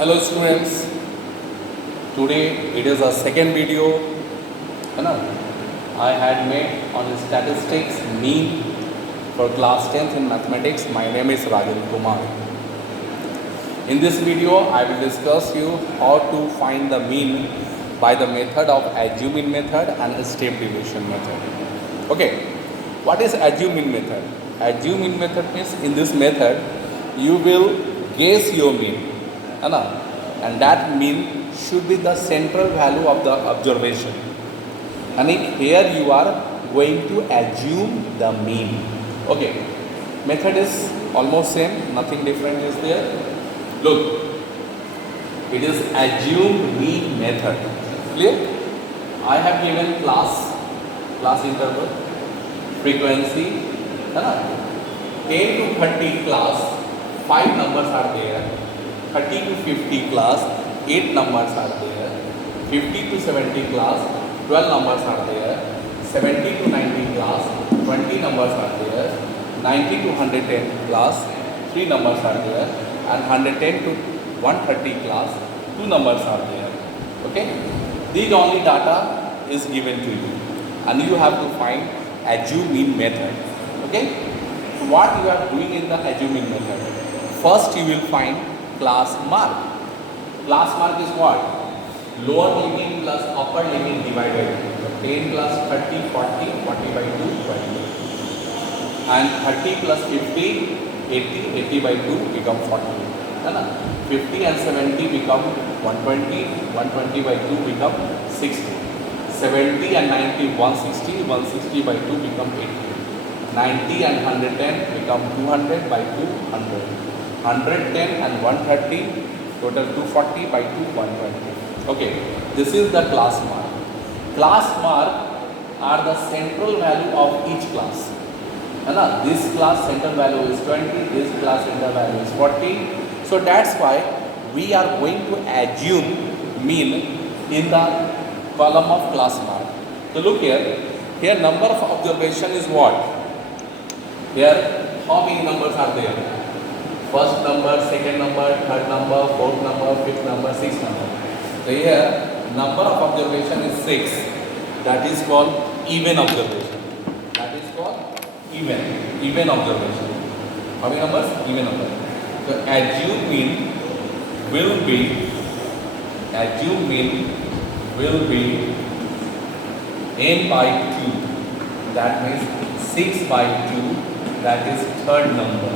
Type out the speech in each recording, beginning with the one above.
Hello students, today it is a second video है ना I had made on statistics mean for class 10th in mathematics. My name is Rajan Kumar. In this video I will discuss you how to find the mean by the method of adjoint method and step deviation method. Okay, what is adjoint method? Adjoint method means in this method you will guess your mean, है ना, and that mean should be the central value of the observation, and here you are going to assume the mean. Okay, method is almost same, nothing different is there. Look, it is assumed mean method. Clear? I have given class interval, frequency, है ना, 10 to 30 class 5 numbers are there, 30 to 50 class 8 numbers are there, 50 to 70 class 12 numbers are there, 70 to 90 class 20 numbers are there, 90 to 110 class 3 numbers are there, and 110 to 130 class 2 numbers are there. Okay, these only data is given to you and you have to find adjoint mean method. Okay, what you are doing in the adjoint mean method? First you will find class mark. Class mark is what? Lower limit plus upper limit divided. 10 plus 30, 40, 40 by 2, 20. And 30 plus 50, 80, 80 by 2 become 40. है ना? 50 and 70 become 120, 120 by 2 become 60. 70 and 90, 160, 160 by 2 become 80. 90 and 110 become 200 by 200. 110 and 130 total 240 by 2 120. Okay, this is the class mark. Class mark are the central value of each class. है ना? This class central value is 20, this class central value is 40. So that's why we are going to assume mean in the column of class mark. So look here. Here number of observation is what? Here how many numbers are there? First number, second number, third number, fourth number, fifth number, sixth number. So here number of observation is 6. That is called even observation. That is called even observation. How many numbers? Even numbers. So assume mean will be n by 2. That means 6 by 2. That is third number.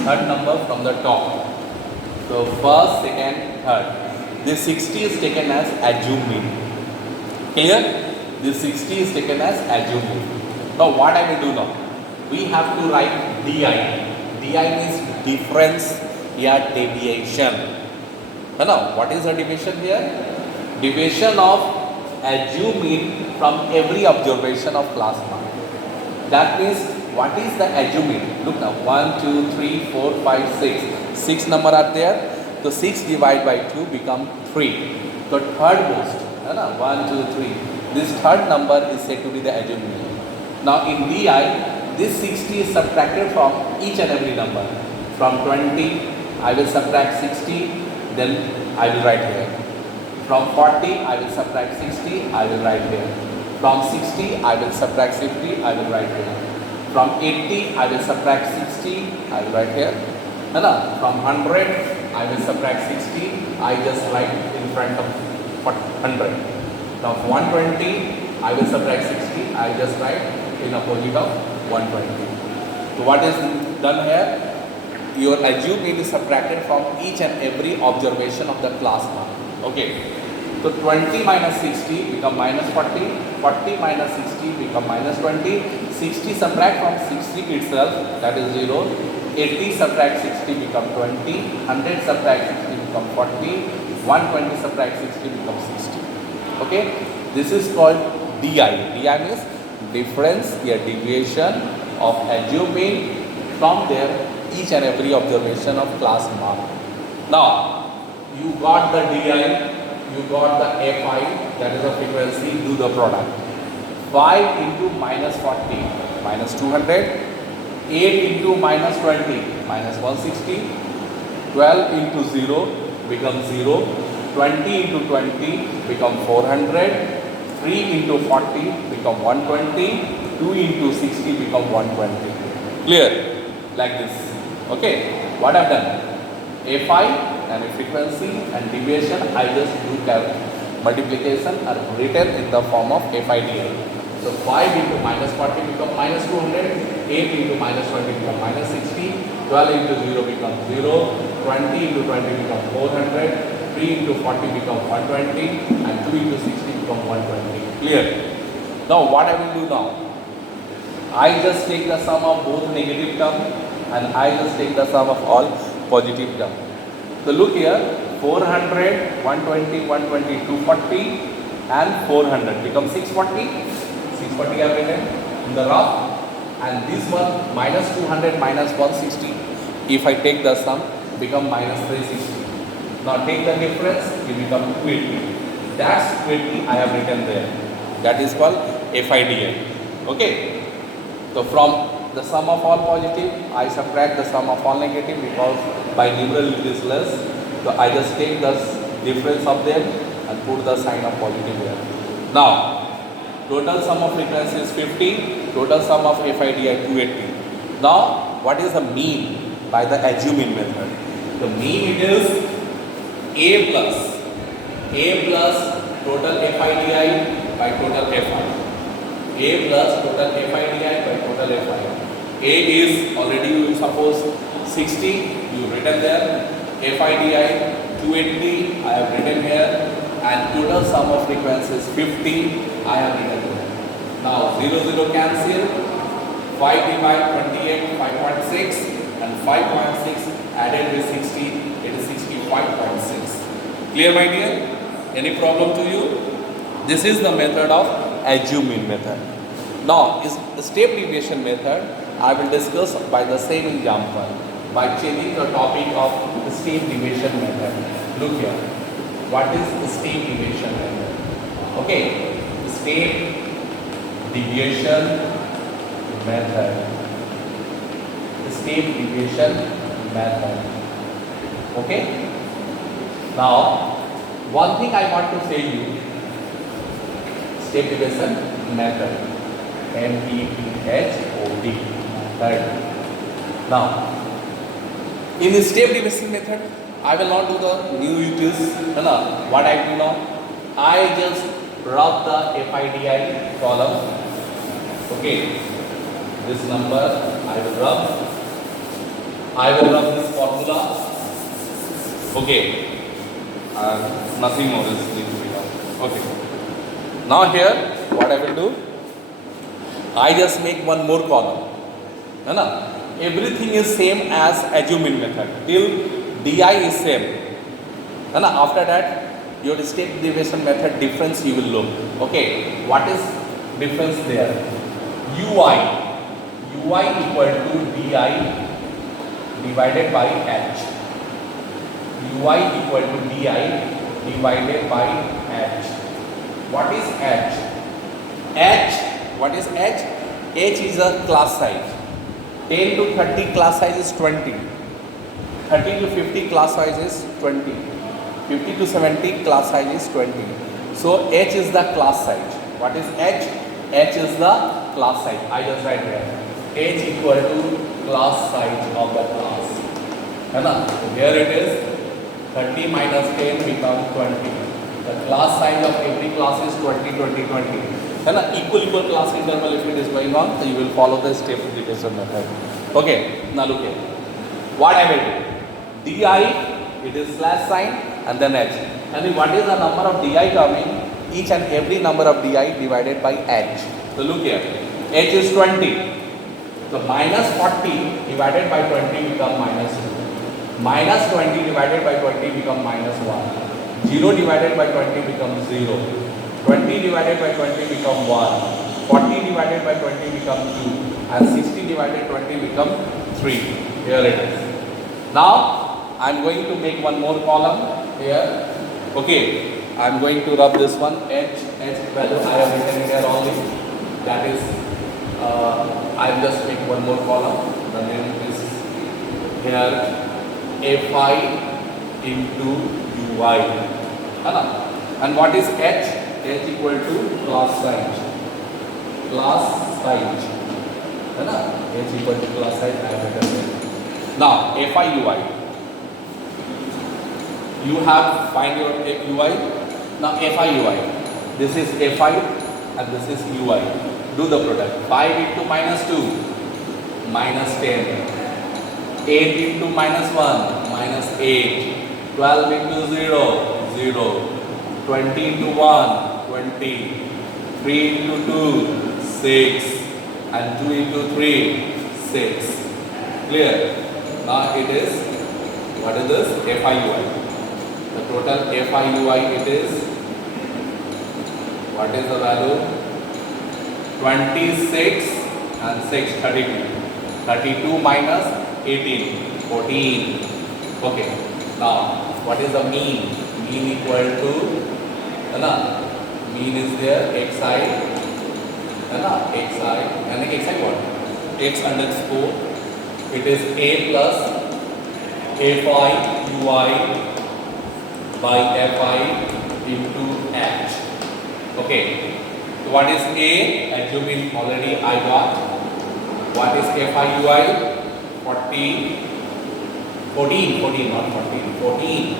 Third number from the top. So first, second, third. This 60 is taken as assumed mean. Clear? This 60 is taken as assumed mean. Now what I will do now? We have to write DI. DI means difference or deviation. Now what is the deviation here? Deviation of assumed mean from every observation of class mark. That means what is the assumed mean? Look now, 1, 2, 3, 4, 5, 6. 6 number are there. So 6 divided by 2 become 3. So third most, 1, 2, 3. This third number is said to be the assumed mean. Now in DI, this 60 is subtracted from each and every number. From 20, I will subtract 60, then I will write here. From 40, I will subtract 60, I will write here. From 60, I will subtract 50, I will write here. From 80, I will subtract 60, I will write here. From 100, I will subtract 60, I just write in front of 100. From 120, I will subtract 60, I just write in opposite of 120. So what is done here? Your assumed mean is subtracted from each and every observation of the class mark. Okay. So 20 minus 60 become minus 40, 40 minus 60 become minus 20, 60 subtract from 60 itself, that is 0, 80 subtract 60 become 20, 100 subtract 60 become 40, 120 subtract 60 become 60. Okay, this is called DI. DI means difference or deviation of assumed mean from their each and every observation of class mark. Now, you got the DI. You got the Fi, that is the frequency, do the product. 5 into minus 40, minus 200. 8 into minus 20, minus 160. 12 into 0, become 0, 20 into 20 become 400, 3 into 40 become 120, 2 into 60 become 120. Clear? Like this. Okay. What I've done? Fi and a frequency and deviation, I just do multiplication are written in the form of FIDI. So 5 into minus 40 become minus 200, 8 into minus 20 become minus 60, 12 into 0 becomes 0, 20 into 20 become 400, 3 into 40 become 120, and 2 into 60 become 120. Clear? Now what I will do now? I just take the sum of both negative term and I just take the sum of all positive term. So look here, 400, 120, 120, 240 and 400 become 640. 640 I have written in the rough, and this one minus 200 minus 160, if I take the sum, become minus 360. Now take the difference, it become 280. That's 280 I have written there. That is called FIDI. Okay. So from the sum of all positive, I subtract the sum of all negative because by numeral it is less. So I just take the difference of them and put the sign of positive here. Now, total sum of frequency is 50, total sum of FIDI 280. Now, what is the mean by the assuming method? The mean it is A plus total FIDI by total FI. A plus total FIDI by total FI. A is already you suppose 60, you written there. FIDI 280, I have written here. And total sum of frequencies 50, I have written here. Now 0, 0 cancel. 5 divide 28, 5.6. And 5.6 added with 60, it is 65.6. Clear, my dear? Any problem to you? This is the method of assuming method. Now, is the step deviation method, I will discuss by the same example, by changing the topic of the step deviation method. Look here, what is the step deviation method? Okay, step deviation method. Step deviation method. Okay. Now, one thing I want to say you, step deviation method. METHOD. Right. Now, in the step deviation method, I will not do the new utils. What I do now, I just rub the FIDI column. Okay, this number I will rub. I will rub this formula. Okay, nothing more is need to be done. Okay. Now here, what I will do, I just make one more column. Everything is same as assuming method till DI is same. After that, your step deviation method difference you will look. Okay, what is difference there? UI equal to DI divided by H. UI equal to DI divided by H. What is H? What is H? H is a class size. 10 to 30 class size is 20. 30 to 50 class size is 20. 50 to 70 class size is 20. So H is the class size. What is H? H is the class size. I just write here. H equal to class size of the class. So here it is 30 minus 10 becomes 20. The class size of every class is 20, 20, 20. Equal class interval if it is going on, so you will follow the step deviation method. Okay, now look here. What I will do? DI, it is slash sign and then H. And what is the number of DI coming? Each and every number of DI divided by H. So look here, H is 20. So minus 40 divided by 20 become minus 2. Minus 20 divided by 20 become minus 1. 0 divided by 20 becomes 0. 20 divided by 20 become 1. 40 divided by 20 become 2. And 60 divided by 20 become 3. Here it is. Now, I am going to make one more column here. Okay, I am going to rub this one. H value I have written here only. That is, I will just make one more column. The name is here Fi into y, है ना. And what is h? h equal to class size, है ना. h equal to class size. I have written it. Now fi ui, you have find your ui. Now fi ui, this is fi and this is ui. Do the product. 5 into minus 2, minus 10. 8 into minus 1, minus 8. 12 into 0, 0. 20 into 1, 20. 3 into 2, 6. And 2 into 3, 6. Clear? Now it is, what is this? FIUI. The total FIUI it is, what is the value? 26 and 6, 32. 32 minus 18, 14. Okay. Now, what is the mean? Mean equal to, mean is there, xi, xi, and xi what? X underscore, it is a plus fi ui by fi into h. Okay. So what is a? Assuming already I got. What is fi ui? 14, not 14, 14.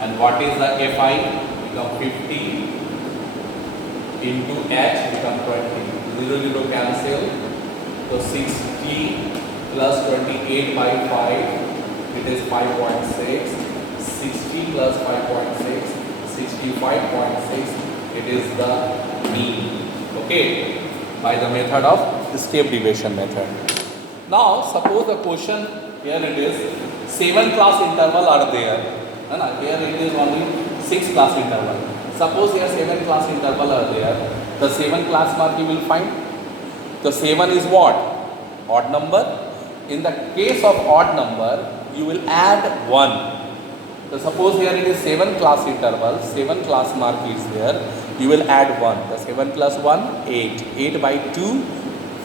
And what is the fi? Become 50 into h become 20. 0, 0 cancel. So 60 plus 28 by 5, it is 5.6. 60 plus 5.6, 65.6, it is the mean. Okay, by the method of step deviation method. Now suppose the question here it is 7 class interval are there. Here it is only 6 class interval. Suppose here 7 class interval are there. The 7 class mark you will find. The 7 is what? Odd number. In the case of odd number, you will add 1. So suppose here it is 7 class interval, 7 class mark is there, you will add 1. The 7 plus 1, 8. 8 by 2,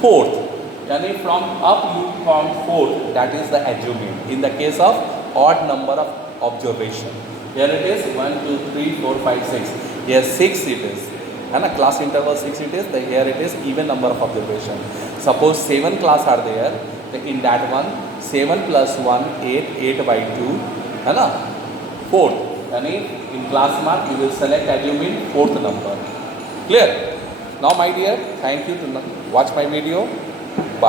4th. Yani from up you count 4th, that is the adjournment. In the case of odd number of observation. Here it is 1, 2, 3, 4, 5, 6. Here 6 it is. And a class interval 6 it is, here it is even number of observation. Suppose 7 class are there, in that one 7 plus 1, 8, 8 by 2, है ना, 4. यानी in class mark you will select as you mean 4th number. Clear? Now my dear, thank you to watch my video. Bye.